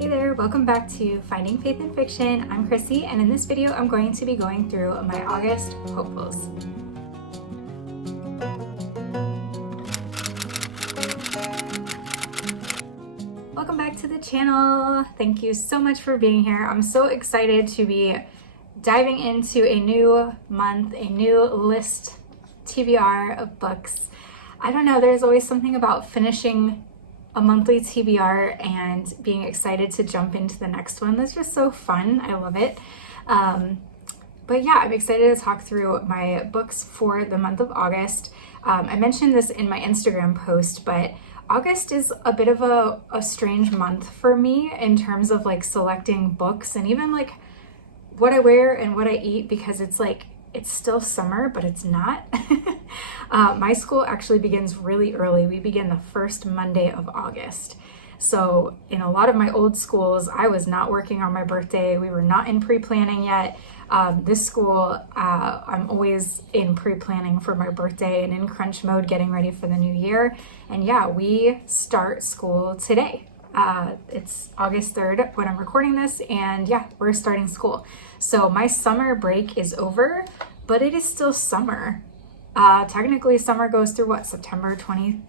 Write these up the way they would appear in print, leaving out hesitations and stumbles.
Hey there, welcome back to Finding Faith in Fiction. I'm Chrissy, and in this video I'm going to be going through my August hopefuls. Welcome back to the channel. Thank you so much for being here. I'm so excited to be diving into a new month, a new list TBR of books. I don't know, there's always something about finishing a monthly TBR and being excited to jump into the next one. That's just so fun. I love it. But yeah, I'm excited to talk through my books for the month of August. I mentioned this in my Instagram post, but August is a bit of a strange month for me in terms of like selecting books and even like what I wear and what I eat, because it's like, it's still summer, but it's not. My school actually begins really early. We begin the first Monday of August. So in a lot of my old schools, I was not working on my birthday. We were not in pre-planning yet. This school, I'm always in pre-planning for my birthday and in crunch mode, getting ready for the new year. And yeah, we start school today. It's August 3rd when I'm recording this, and yeah, we're starting school. So my summer break is over, but it is still summer. Technically summer goes through what, September 20th,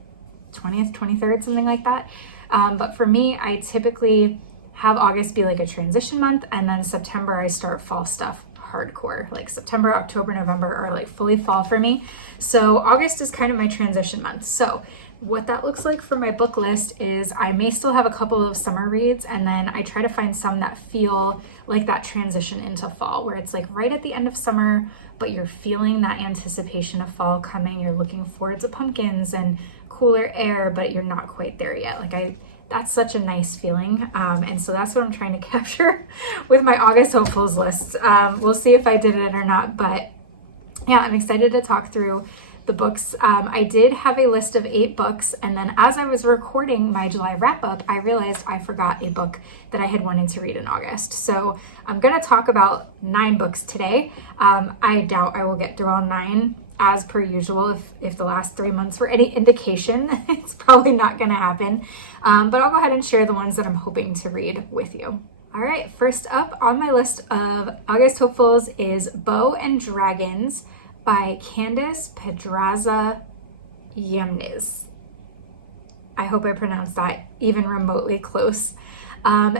23rd, something like that. But for me, I typically have August be like a transition month, and then September I start fall stuff hardcore. Like September, October, November are like fully fall for me. So August is kind of my transition month. So what that looks like for my book list is I may still have a couple of summer reads, and then I try to find some that feel like that transition into fall, where it's like right at the end of summer, but you're feeling that anticipation of fall coming. You're looking forward to pumpkins and cooler air, but you're not quite there yet. That's such a nice feeling. And so that's what I'm trying to capture with my August hopefuls list. We'll see if I did it or not, but yeah, I'm excited to talk through the books. I did have a list of 8 books, and then as I was recording my July wrap-up, I realized I forgot a book that I had wanted to read in August. So I'm going to talk about 9 books today. I doubt I will get through all 9 as per usual. If the last 3 months were any indication, it's probably not going to happen. But I'll go ahead and share the ones that I'm hoping to read with you. All right, first up on my list of August hopefuls is Beaux and Dragons by Candice Pedraza Yemnes. I hope I pronounced that even remotely close.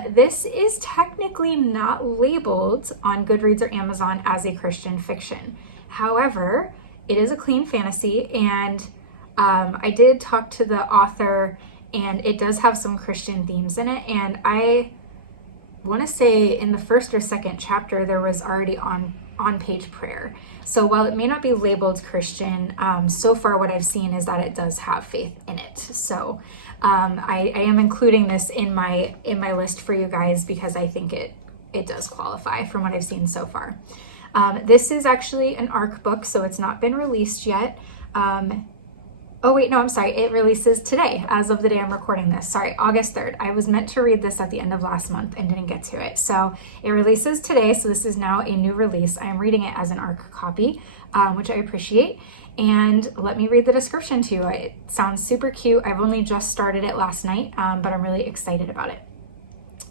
This is technically not labeled on Goodreads or Amazon as a Christian fiction. However, it is a clean fantasy, and I did talk to the author, and it does have some Christian themes in it. And I want to say in the first or second chapter, there was already on-page prayer. So while it may not be labeled Christian, so far what I've seen is that it does have faith in it. So I am including this in my list for you guys because I think it does qualify from what I've seen so far. This is actually an ARC book, so it's not been released yet. Oh wait, no, I'm sorry. It releases today as of the day I'm recording this. Sorry, August 3rd. I was meant to read this at the end of last month and didn't get to it. So it releases today. So this is now a new release. I am reading it as an ARC copy, which I appreciate. And let me read the description to you. It sounds super cute. I've only just started it last night, but I'm really excited about it.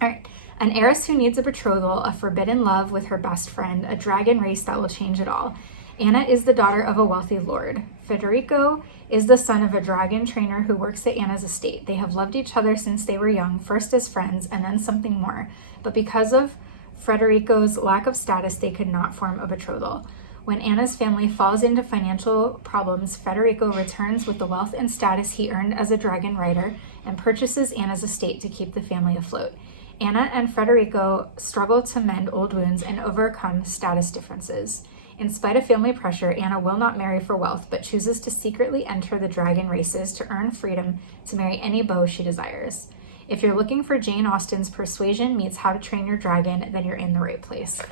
All right. An heiress who needs a betrothal, a forbidden love with her best friend, a dragon race that will change it all. Anna is the daughter of a wealthy lord. Federico is the son of a dragon trainer who works at Anna's estate. They have loved each other since they were young, first as friends and then something more. But because of Federico's lack of status, they could not form a betrothal. When Anna's family falls into financial problems, Federico returns with the wealth and status he earned as a dragon rider and purchases Anna's estate to keep the family afloat. Anna and Federico struggle to mend old wounds and overcome status differences. In spite of family pressure, Anna will not marry for wealth, but chooses to secretly enter the dragon races to earn freedom to marry any beau she desires. If you're looking for Jane Austen's Persuasion meets How to Train Your Dragon, then you're in the right place.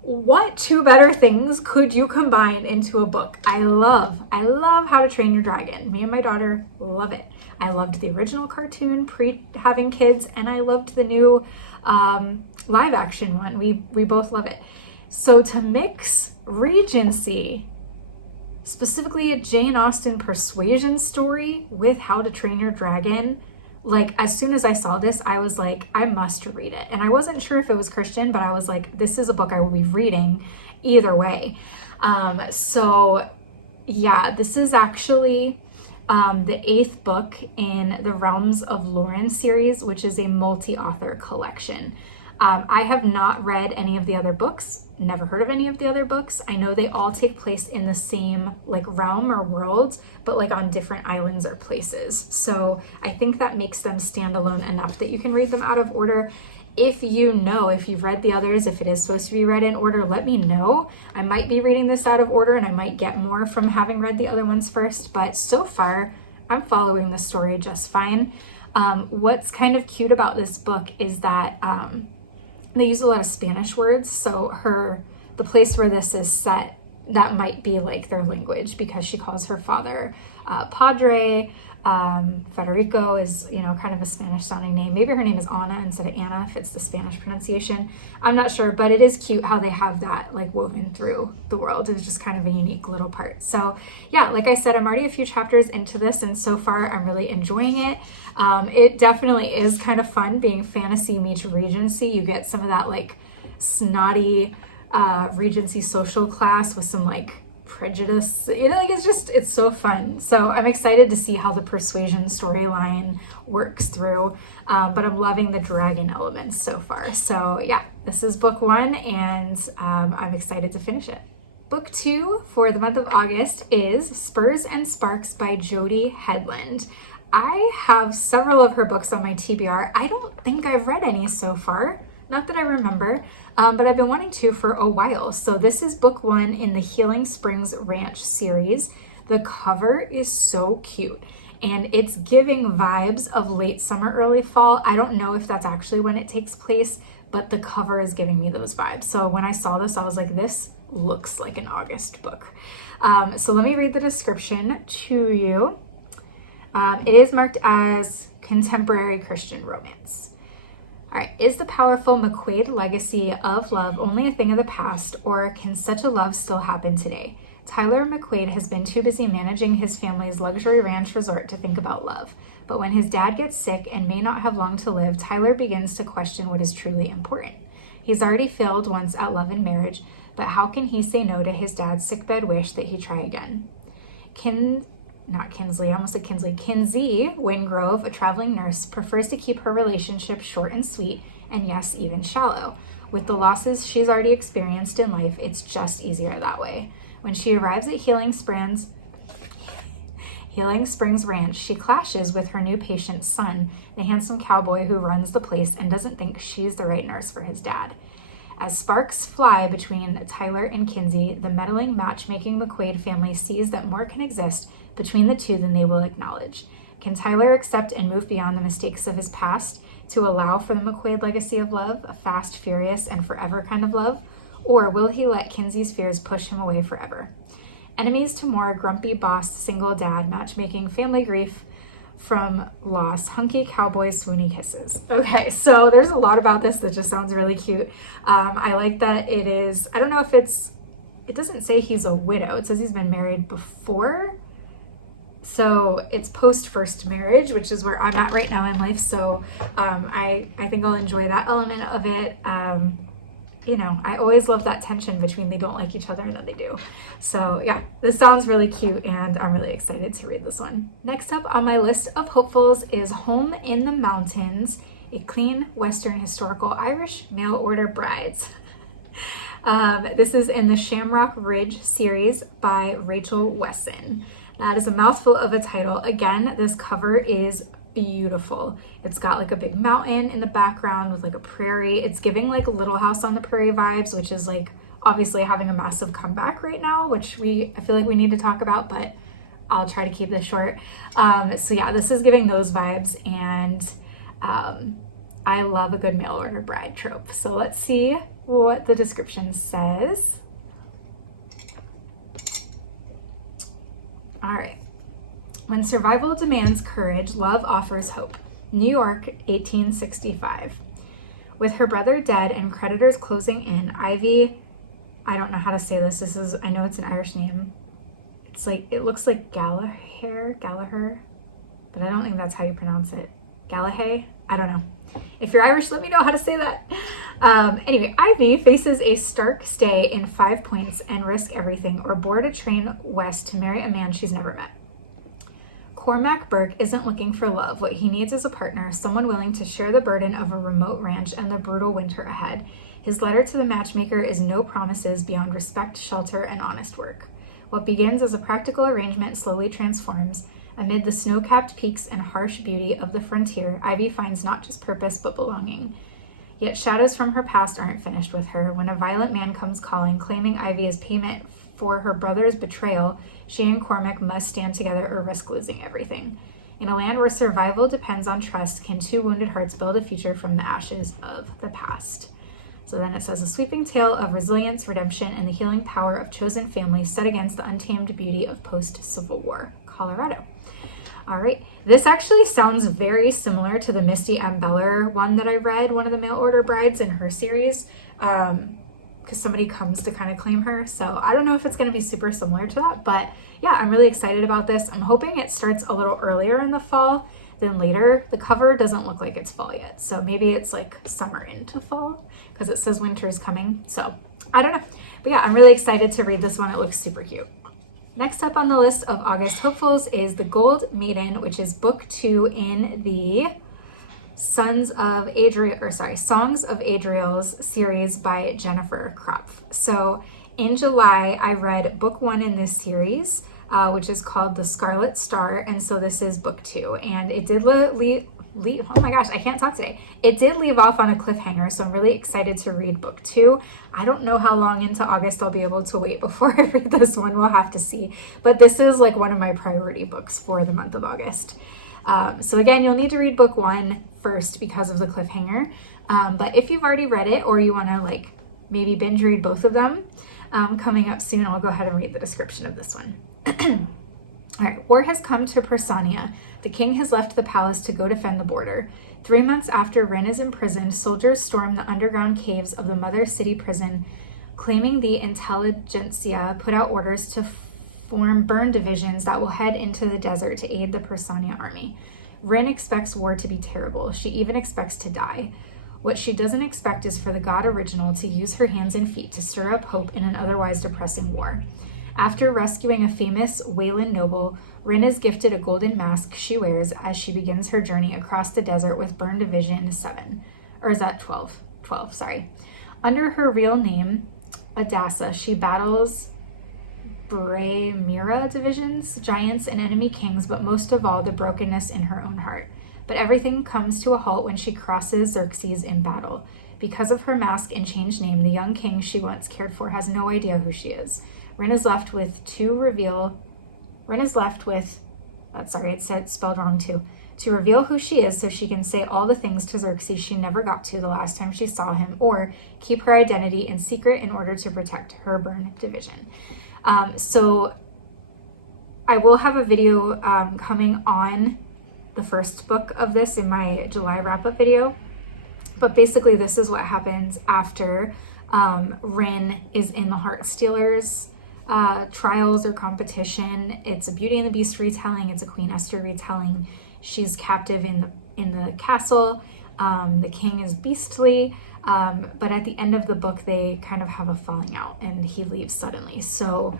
What 2 better things could you combine into a book? I love How to Train Your Dragon. Me and my daughter love it. I loved the original cartoon pre-having kids, and I loved the new live action one. We both love it. So to mix Regency, specifically a Jane Austen persuasion story, with How to Train Your Dragon, like, as soon as I saw this, I was like, I must read it. And I wasn't sure if it was Christian, but I was like, this is a book I will be reading either way. So yeah, this is actually the 8th book in the Realms of Lauren series, which is a multi-author collection. I have not read any of the other books, never heard of any of the other books. I know they all take place in the same like realm or world, but like on different islands or places. So I think that makes them standalone enough that you can read them out of order. If you know, if you've read the others, if it is supposed to be read in order, let me know. I might be reading this out of order and I might get more from having read the other ones first, but so far I'm following the story just fine. What's kind of cute about this book is that they use a lot of Spanish words. So the place where this is set, that might be like their language, because she calls her father Padre. Federico is, you know, kind of a Spanish sounding name. Maybe her name is Ana instead of Anna if it's the Spanish pronunciation. I'm not sure, but it is cute how they have that like woven through the world. It's just kind of a unique little part. So yeah, like I said, I'm already a few chapters into this, and so far I'm really enjoying it. It definitely is kind of fun being fantasy meets Regency. You get some of that like snotty Regency social class with some like prejudice, you know, like it's so fun. So I'm excited to see how the persuasion storyline works through, but I'm loving the dragon elements so far. So yeah, this is book 1, and I'm excited to finish it. Book 2 for the month of August is Spurs and Sparks by Jodi Headland. I have several of her books on my TBR. I don't think I've read any so far, not that I remember, but I've been wanting to for a while. So this is book 1 in the Healing Springs Ranch series. The cover is so cute, and it's giving vibes of late summer, early fall. I don't know if that's actually when it takes place, but the cover is giving me those vibes. So when I saw this, I was like, this looks like an August book. So let me read the description to you. It is marked as contemporary Christian romance. All right, is the powerful McQuaid legacy of love only a thing of the past, or can such a love still happen today? Tyler McQuaid has been too busy managing his family's luxury ranch resort to think about love. But when his dad gets sick and may not have long to live, Tyler begins to question what is truly important. He's already failed once at love and marriage, but how can he say no to his dad's sickbed wish that he try again? 𝐸𝐴𝐻𝐿𝐲, Wingrove, a traveling nurse, prefers to keep her relationship short and sweet, and yes, even shallow. With the losses she's already experienced in life, it's just easier that way. When she arrives at Healing Springs Ranch, she clashes with her new patient's son, the handsome cowboy who runs the place and doesn't think she's the right nurse for his dad. As sparks fly between Tyler and Kinsey, the meddling matchmaking McQuaid family sees that more can exist between the two than they will acknowledge. Can Tyler accept and move beyond the mistakes of his past to allow for the McQuaid legacy of love, a fast, furious, and forever kind of love? Or will he let Kinsey's fears push him away forever? Enemies to more, grumpy boss, single dad, matchmaking, family grief from loss, hunky cowboy, swoony kisses. Okay, so there's a lot about this that just sounds really cute. I like that it is, I don't know if it doesn't say he's a widow. It says he's been married before. So it's post first marriage, which is where I'm at right now in life. So I think I'll enjoy that element of it. You know, I always love that tension between they don't like each other and then they do. So yeah, this sounds really cute, and I'm really excited to read this one. Next up on my list of hopefuls is Home in the Mountains, a clean Western historical Irish mail order brides. This is in the Shamrock Ridge series by Rachel Wesson. That is a mouthful of a title. Again, this cover is beautiful. It's got like a big mountain in the background with like a prairie. It's giving like Little House on the Prairie vibes, which is like obviously having a massive comeback right now, which I feel like we need to talk about, but I'll try to keep this short. So yeah, this is giving those vibes, and I love a good mail order bride trope. So let's see what the description says. All right. When survival demands courage, love offers hope. New York, 1865. With her brother dead and creditors closing in, Ivy, I don't know how to say this. I know it's an Irish name. It looks like Gallagher, but I don't think that's how you pronounce it. 𝐭𝐡𝐤. I don't know. If you're Irish, let me know how to say that. Anyway, Ivy faces a stark stay in 5 points and risk everything, or board a train west to marry a man she's never met. Cormac Burke isn't looking for love. What he needs is a partner, someone willing to share the burden of a remote ranch and the brutal winter ahead. His letter to the matchmaker is no promises beyond respect, shelter, and honest work. What begins as a practical arrangement slowly transforms. Amid the snow-capped peaks and harsh beauty of the frontier, Ivy finds not just purpose but belonging. Yet shadows from her past aren't finished with her. When a violent man comes calling, claiming Ivy as payment for her brother's betrayal, she and Cormac must stand together or risk losing everything. In a land where survival depends on trust, can two wounded hearts build a future from the ashes of the past? So then it says, a sweeping tale of resilience, redemption, and the healing power of chosen families set against the untamed beauty of post-Civil War Colorado. All right, this actually sounds very similar to the Misty M. Beller one that I read, one of the mail order brides in her series, because somebody comes to kind of claim her. So I don't know if it's going to be super similar to that, but yeah, I'm really excited about this. I'm hoping it starts a little earlier in the fall than later. The cover doesn't look like it's fall yet, so maybe it's like summer into fall because it says winter is coming. So I don't know, but yeah, I'm really excited to read this one. It looks super cute. Next up on the list of August hopefuls is the Gold Maiden, which is book 2 in the Songs of Adriel's series by Jennifer Kropf. So in July, I read book 1 in this series, which is called The Scarlet Star, and so this is book 2, and it did oh my gosh, I can't talk today. It did leave off on a cliffhanger, so I'm really excited to read book 2. I don't know how long into August I'll be able to wait before I read this one. We'll have to see. But this is like one of my priority books for the month of August. So again, you'll need to read book 1 first because of the cliffhanger. But if you've already read it or you want to like maybe binge read both of them, coming up soon, I'll go ahead and read the description of this one. All right, war has come to 𝐻𝚘𝚘. The king has left the palace to go defend the border. 3 months after Ren is imprisoned, soldiers storm the underground caves of the mother city prison, claiming the intelligentsia put out orders to form burn divisions that will head into the desert to aid the 𝐻𝚘𝚘 army. Ren expects war to be terrible. She even expects to die. What she doesn't expect is for the god original to use her hands and feet to stir up hope in an otherwise depressing war. After rescuing a famous Wayland noble, Ren is gifted a golden mask she wears as she begins her journey across the desert with Burn Division 7. Or is that 12? 12, sorry. Under her real name, Adassa, she battles Braemira divisions, giants, and enemy kings, but most of all, the brokenness in her own heart. But everything comes to a halt when she crosses 𝐸𝑧𝐺𝑒 in battle. Because of her mask and changed name, the young king she once cared for has no idea who she is. Ren is left with, it said spelled wrong too, to reveal who she is so she can say all the things to 𝐸𝑧𝐺𝑒 she never got to the last time she saw him, or keep her identity in secret in order to protect her burn division. So I will have a video coming on the first book of this in my July wrap-up video, but basically this is what happens after Ren is in the Heartstealers trials or competition. It's a Beauty and the Beast retelling. It's a Queen Esther retelling. She's captive in the castle. The king is beastly, but at the end of the book they kind of have a falling out and he leaves suddenly. So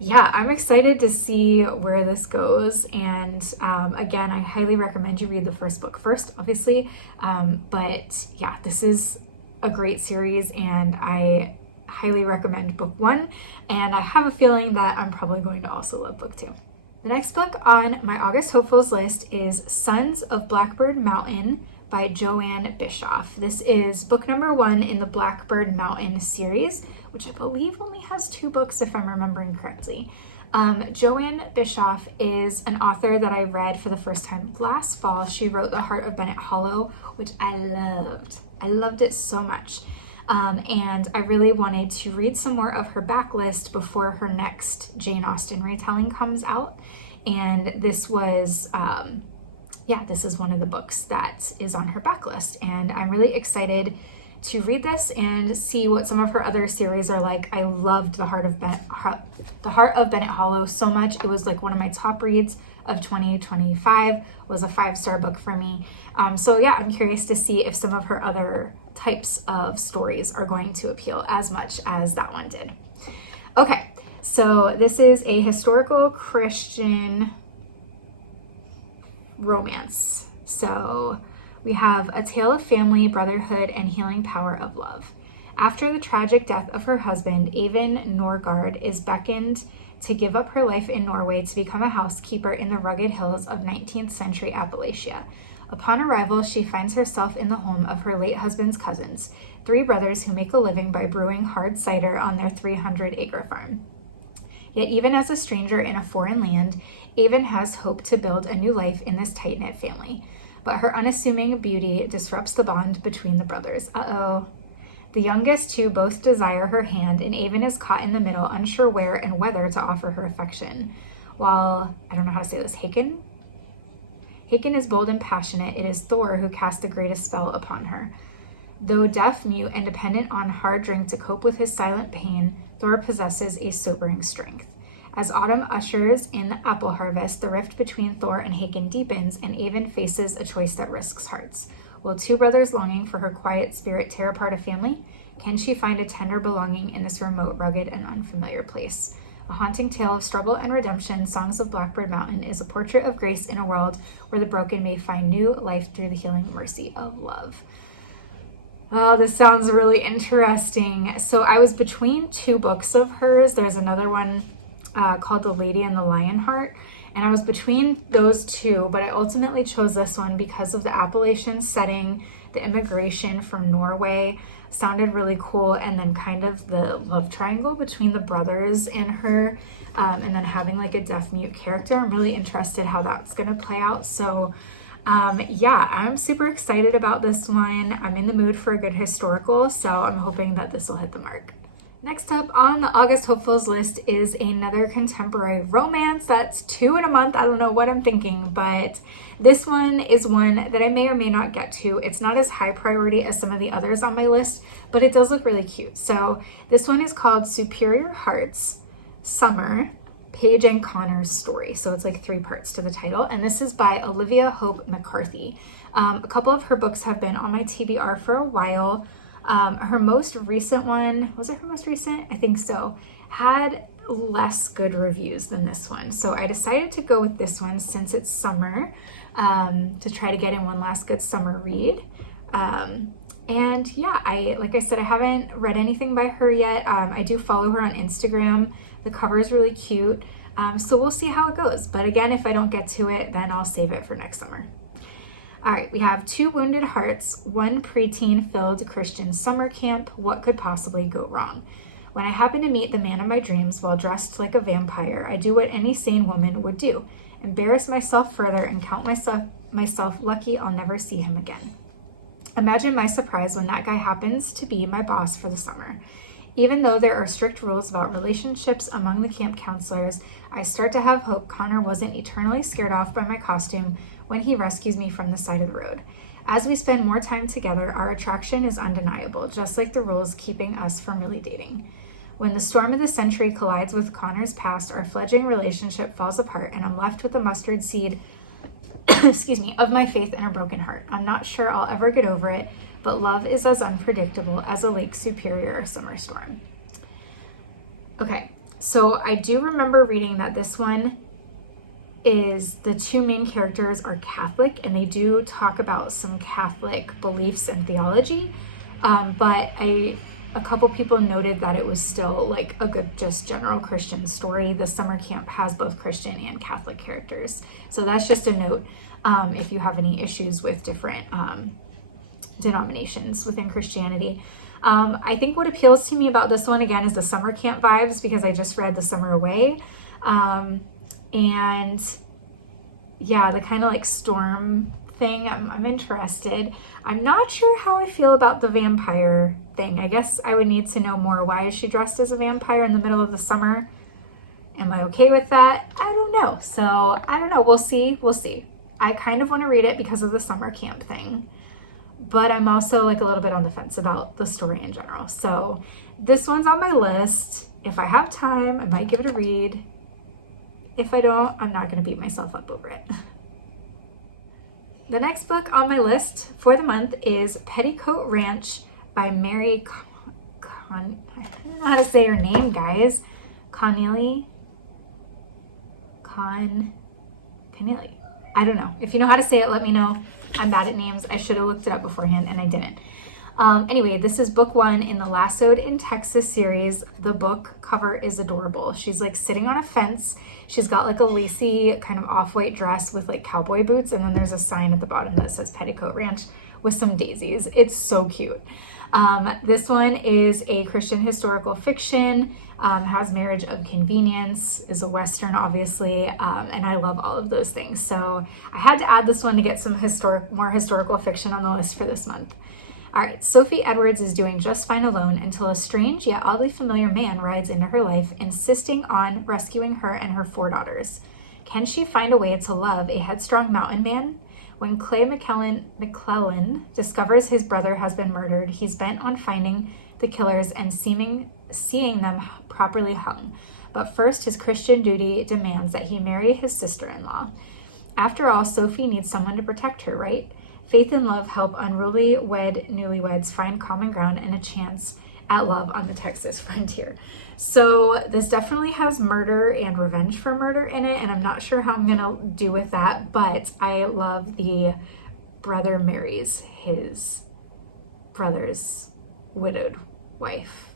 yeah, I'm excited to see where this goes, and again, I highly recommend you read the first book first, obviously, but yeah, this is a great series and I highly recommend book 1, and I have a feeling that I'm probably going to also love book 2. The next book on my August hopefuls list is Sons of Blackbird Mountain by Joanne Bischoff. This is book number 1 in the Blackbird Mountain series, which I believe only has 2 books if I'm remembering correctly. Joanne Bischoff is an author that I read for the first time last fall. She wrote The Heart of Bennett Hollow, which I loved. I loved it so much. And I really wanted to read some more of her backlist before her next Jane Austen retelling comes out. And this was, this is one of the books that is on her backlist. And I'm really excited to read this and see what some of her other series are like. I loved The Heart of Bennett Hollow so much. It was like one of my top reads of 2025 was a 5-star book for me. So yeah, I'm curious to see if some of her other types of stories are going to appeal as much as that one did. Okay, so this is a historical Christian romance. So we have A Tale of Family, Brotherhood, and Healing Power of Love. After the tragic death of her husband, 𝐻𝐻𝐻𝐿 is beckoned to give up her life in Norway to become a housekeeper in the rugged hills of 19th century Appalachia. Upon arrival, she finds herself in the home of her late husband's cousins, 3 brothers who make a living by brewing hard cider on their 300-acre farm. Yet even as a stranger in a foreign land, 𝐻𝐻𝐻𝐿 has hope to build a new life in this tight-knit family. But her unassuming beauty disrupts the bond between the brothers. The youngest two both desire her hand, and 𝐻𝐻𝐻𝐿 is caught in the middle, unsure where and whether to offer her affection. While, I don't know how to say this, 𝐻𝐻𝐿 is bold and passionate, it is 𝐵𝚘 who casts the greatest spell upon her. Though deaf, mute, and dependent on hard drink to cope with his silent pain, 𝐵𝚘 possesses a sobering strength. As autumn ushers in the apple harvest, the rift between 𝐵𝚘 and 𝐻𝐻𝐻𝐿 deepens, and 𝐻𝐻𝐻𝐿 faces a choice that risks hearts. Will 2 brothers longing for her quiet spirit tear apart a family? Can she find a tender belonging in this remote, rugged, and unfamiliar place? A haunting tale of struggle and redemption, Songs of Blackbird Mountain is a portrait of grace in a world where the broken may find new life through the healing mercy of love. Oh, this sounds really interesting. So I was between 2 books of hers. There's another one called The Lady and the Lionheart, and I was between those 2, but I ultimately chose this one because of the Appalachian setting. The immigration from Norway sounded really cool, and then kind of the love triangle between the brothers and her, and then having like a deaf mute character. I'm really interested how that's going to play out. So yeah, I'm super excited about this one. I'm in the mood for a good historical, so I'm hoping that this will hit the mark. Next up on the August hopefuls list is another contemporary romance. That's 2 in a month. I don't know what I'm thinking, but this one is one that I may or may not get to. It's not as high priority as some of the others on my list, but it does look really cute. So this one is called Superior Hearts, Summer, Paige and Connor's Story. So it's like 3 parts to the title, and this is by Olivia Hope McCarthy. A couple of her books have been on my TBR for a while. Her most recent one, was it her most recent? I think so, had less good reviews than this one. So I decided to go with this one since it's summer, to try to get in one last good summer read. And yeah, like I said, I haven't read anything by her yet. I do follow her on Instagram. The cover is really cute. So we'll see how it goes. But again, if I don't get to it, then I'll save it for next summer. All right, we have 2 Wounded Hearts, 1 preteen-filled Christian summer camp. What could possibly go wrong? When I happen to meet the man of my dreams while dressed like a vampire, I do what any sane woman would do: embarrass myself further and count myself lucky I'll never see him again. Imagine my surprise when that guy happens to be my boss for the summer. Even though there are strict rules about relationships among the camp counselors, I start to have hope Connor wasn't eternally scared off by my costume when he rescues me from the side of the road. As we spend more time together, our attraction is undeniable, just like the rules keeping us from really dating. When the storm of the century collides with Connor's past, our fledgling relationship falls apart, and I'm left with the mustard seed of my faith in a broken heart. I'm not sure I'll ever get over it, but love is as unpredictable as a Lake Superior summer storm. Okay, so I do remember reading that this one is, the 2 main characters are Catholic, and they do talk about some Catholic beliefs and theology, but a couple people noted that it was still like a good, just general Christian story. The summer camp has both Christian and Catholic characters, so that's just a note if you have any issues with different denominations within Christianity. I think what appeals to me about this one, again, is the summer camp vibes, because I just read The Summer Away. And yeah, the kind of like storm thing, I'm interested. I'm not sure how I feel about the vampire thing. I guess I would need to know more. Why is she dressed as a vampire in the middle of the summer? Am I okay with that? I don't know. So I don't know. We'll see. I kind of want to read it because of the summer camp thing, but I'm also like a little bit on the fence about the story in general. So this one's on my list. If I have time, I might give it a read. If I don't, I'm not going to beat myself up over it. The next book on my list for the month is Petticoat Ranch by Mary I don't know how to say her name, guys. 𝐸𝐚𝐿. I don't know. If you know how to say it, let me know. I'm bad at names. I should have looked it up beforehand and I didn't. Anyway, this is book 1 in the Lassoed in Texas series. The book cover is adorable. She's like sitting on a fence. She's got like a lacy kind of off-white dress with like cowboy boots, and then there's a sign at the bottom that says Petticoat Ranch with some daisies. It's so cute. This one is a Christian historical fiction, has marriage of convenience, is a Western, obviously, and I love all of those things. So I had to add this one to get some more historical fiction on the list for this month. All right, Sophie Edwards is doing just fine alone until a strange yet oddly familiar man rides into her life, insisting on rescuing her and her 4 daughters. Can she find a way to love a headstrong mountain man? When 𝐸𝐚𝐿 discovers his brother has been murdered, he's bent on finding the killers and seeing them properly hung. But first, his Christian duty demands that he marry his sister-in-law. After all, Sophie needs someone to protect her, right? Faith and love help unruly newlyweds find common ground and a chance at love on the Texas frontier. So this definitely has murder and revenge for murder in it, and I'm not sure how I'm gonna do with that, but I love the brother marries his brother's widowed wife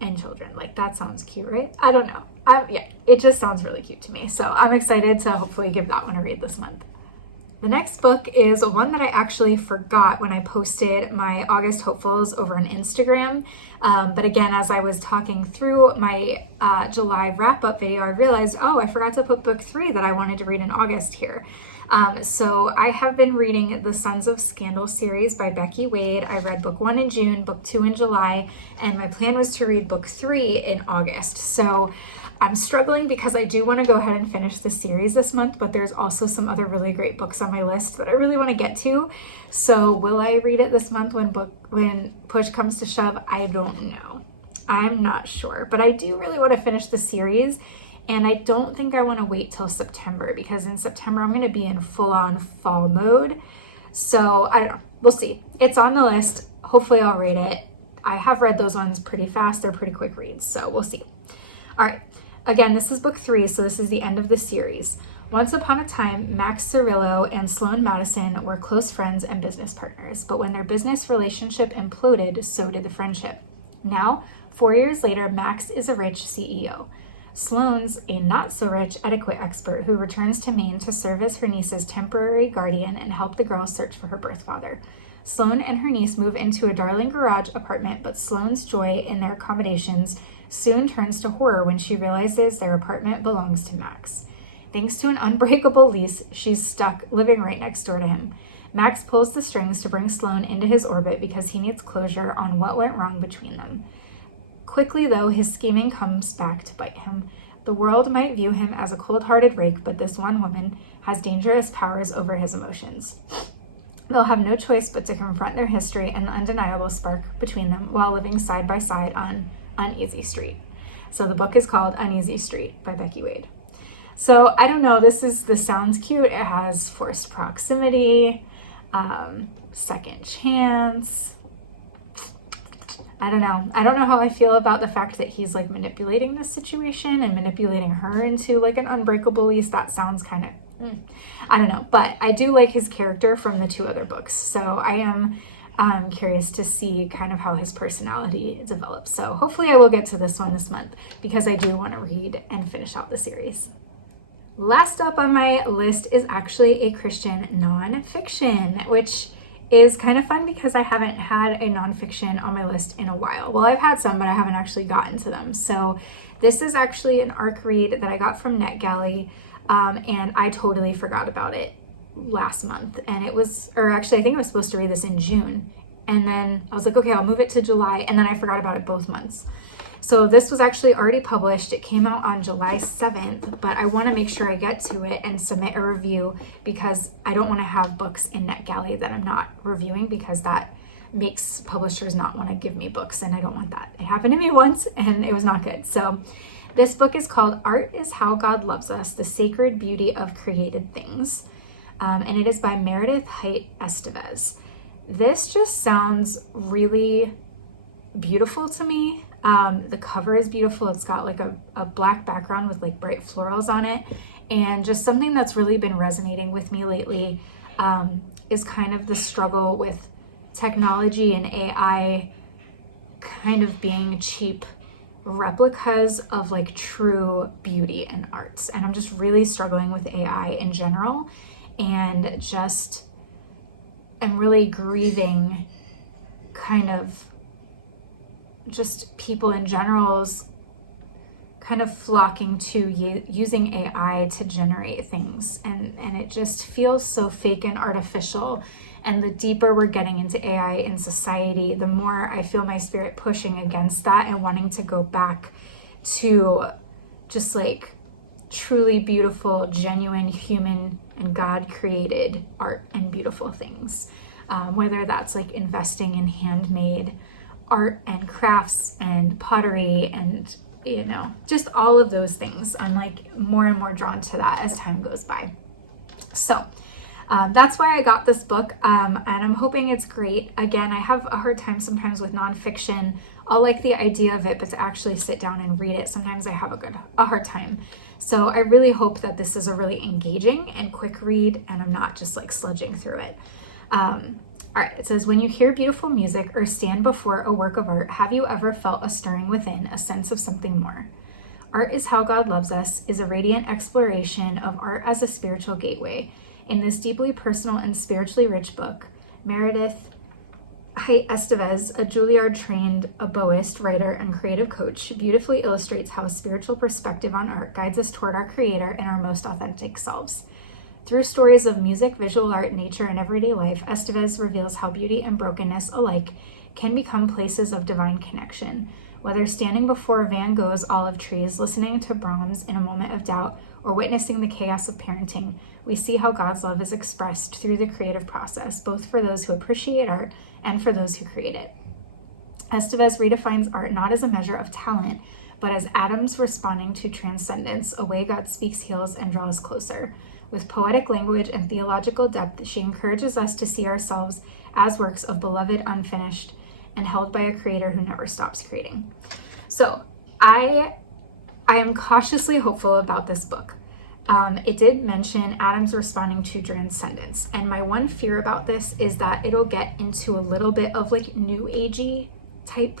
and children. Like, that sounds cute, right? I don't know. Yeah, it just sounds really cute to me. So I'm excited to hopefully give that one a read this month. The next book is one that I actually forgot when I posted my August hopefuls over on Instagram. But again, as I was talking through my July wrap-up video, I realized, oh, I forgot to put book 3 that I wanted to read in August here. So I have been reading the Sons of Scandal series by Becky Wade. I read book 1 in June, book 2 in July, and my plan was to read book 3 in August. So I'm struggling because I do want to go ahead and finish the series this month, but there's also some other really great books on my list that I really want to get to. So will I read it this month when push comes to shove? I don't know. I'm not sure, but I do really want to finish the series, and I don't think I want to wait till September, because in September I'm going to be in full-on fall mode. So I don't know. We'll see. It's on the list. Hopefully I'll read it. I have read those ones pretty fast. They're pretty quick reads, so we'll see. All right. Again, this is book 3, so this is the end of the series. Once upon a time, Max Cirillo and Sloane Madison were close friends and business partners, but when their business relationship imploded, so did the friendship. Now, 4 years later, Max is a rich CEO. Sloane's a not-so-rich etiquette expert who returns to Maine to serve as her niece's temporary guardian and help the girl search for her birth father. Sloane and her niece move into a darling garage apartment, but Sloane's joy in their accommodations soon turns to horror when she realizes their apartment belongs to Max. Thanks to an unbreakable lease, she's stuck living right next door to him. Max pulls the strings to bring Sloane into his orbit because he needs closure on what went wrong between them. Quickly, though, his scheming comes back to bite him. The world might view him as a cold-hearted rake, but this one woman has dangerous powers over his emotions. They'll have no choice but to confront their history and the undeniable spark between them while living side by side on Uneasy Street. So the book is called Uneasy Street by Becky Wade. So I don't know, this sounds cute. It has forced proximity, second chance. I don't know. I don't know how I feel about the fact that he's like manipulating this situation and manipulating her into like an unbreakable lease. That sounds kind of, I don't know, but I do like his character from the 2 other books. So I am curious to see kind of how his personality develops. So hopefully I will get to this one this month because I do want to read and finish out the series. Last up on my list is actually a Christian nonfiction, which is kind of fun because I haven't had a nonfiction on my list in a while. Well, I've had some, but I haven't actually gotten to them. So this is actually an ARC read that I got from NetGalley, and I totally forgot about it last month. And it was, or actually I think I was supposed to read this in June, and then I was like, okay, I'll move it to July, and then I forgot about it both months. So this was actually already published. It came out on July 7th, but I want to make sure I get to it and submit a review because I don't want to have books in NetGalley that I'm not reviewing, because that makes publishers not want to give me books, and I don't want that. It happened to me once and it was not good. So This book is called Art is How God Loves Us, The Sacred Beauty of Created Things. And it is by 𝐻𝐻𝐻𝐻𝐻𝐻𝐻. This just sounds really beautiful to me. The cover is beautiful. It's got like a black background with like bright florals on it. And just something that's really been resonating with me lately is kind of the struggle with technology and AI kind of being cheap replicas of like true beauty and arts. And I'm just really struggling with AI in general, and just am really grieving kind of just people in general's kind of flocking to using AI to generate things, and it just feels so fake and artificial. And the deeper we're getting into AI in society, the more I feel my spirit pushing against that and wanting to go back to just like truly beautiful, genuine, human and God created art and beautiful things. Whether that's like investing in handmade art and crafts and pottery and, you know, just all of those things. I'm like more and more drawn to that as time goes by. So that's why I got this book, and I'm hoping it's great. Again, I have a hard time sometimes with nonfiction. I'll like the idea of it, but to actually sit down and read it, sometimes I have a hard time. So I really hope that this is a really engaging and quick read, and I'm not just like sludging through it. All right, it says, when you hear beautiful music or stand before a work of art, have you ever felt a stirring within, a sense of something more? Art is How God Loves Us is a radiant exploration of art as a spiritual gateway. In this deeply personal and spiritually rich book, 𝐻𝐻𝐻𝐻𝐻𝐻, a Juilliard-trained oboist, writer, and creative coach, beautifully illustrates how a spiritual perspective on art guides us toward our creator and our most authentic selves. Through stories of music, visual art, nature, and everyday life, 𝐻𝐻𝐻𝐻𝐻 reveals how beauty and brokenness alike can become places of divine connection. Whether standing before Van Gogh's olive trees, listening to Brahms in a moment of doubt, or witnessing the chaos of parenting, we see how God's love is expressed through the creative process, both for those who appreciate art and for those who create it. 𝐻𝐻𝐻𝐻 redefines art not as a measure of talent, but as atoms responding to transcendence, a way God speaks, heals, and draws closer. With poetic language and theological depth, she encourages us to see ourselves as works of beloved, unfinished, and held by a creator who never stops creating. So I am cautiously hopeful about this book. It did mention atoms responding to transcendence, and my one fear about this is that it'll get into a little bit of like new agey type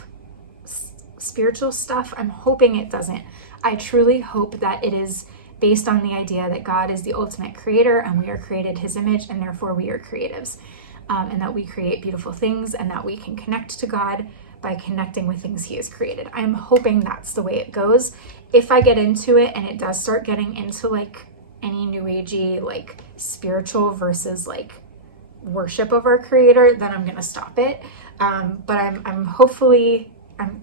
spiritual stuff. I'm hoping it doesn't. I truly hope that it is based on the idea that God is the ultimate creator and we are created his image, and therefore we are creatives, and that we create beautiful things and that we can connect to God by connecting with things he has created. I'm hoping that's the way it goes. If I get into it and it does start getting into like any new agey, like spiritual versus like worship of our creator, then I'm gonna stop it. But I'm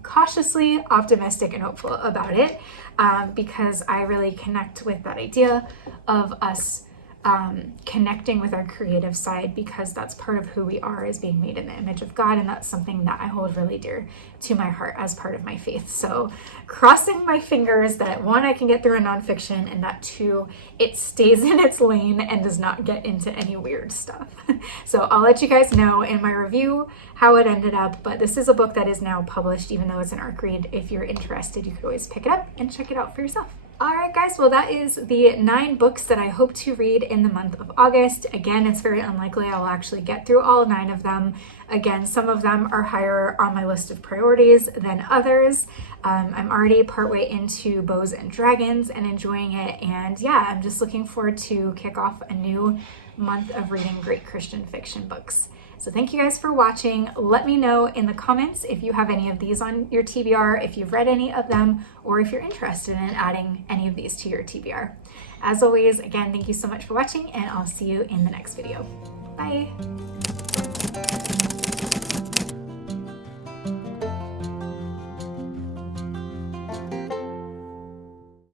cautiously optimistic and hopeful about it, because I really connect with that idea of us connecting with our creative side, because that's part of who we are as being made in the image of God, and that's something that I hold really dear to my heart as part of my faith. So crossing my fingers that one, I can get through a nonfiction, and that two, it stays in its lane and does not get into any weird stuff. So I'll let you guys know in my review how it ended up, but this is a book that is now published, even though it's an ARC read. If you're interested, you could always pick it up and check it out for yourself. Alright guys, well that is the 9 books that I hope to read in the month of August. Again, it's very unlikely I'll actually get through all 9 of them. Again, some of them are higher on my list of priorities than others. I'm already partway into Beaux and Dragons and enjoying it, and yeah, I'm just looking forward to kick off a new month of reading great Christian fiction books. So thank you guys for watching. Let me know in the comments if you have any of these on your TBR, if you've read any of them, or if you're interested in adding any of these to your TBR. As always, again, thank you so much for watching, and I'll see you in the next video. Bye.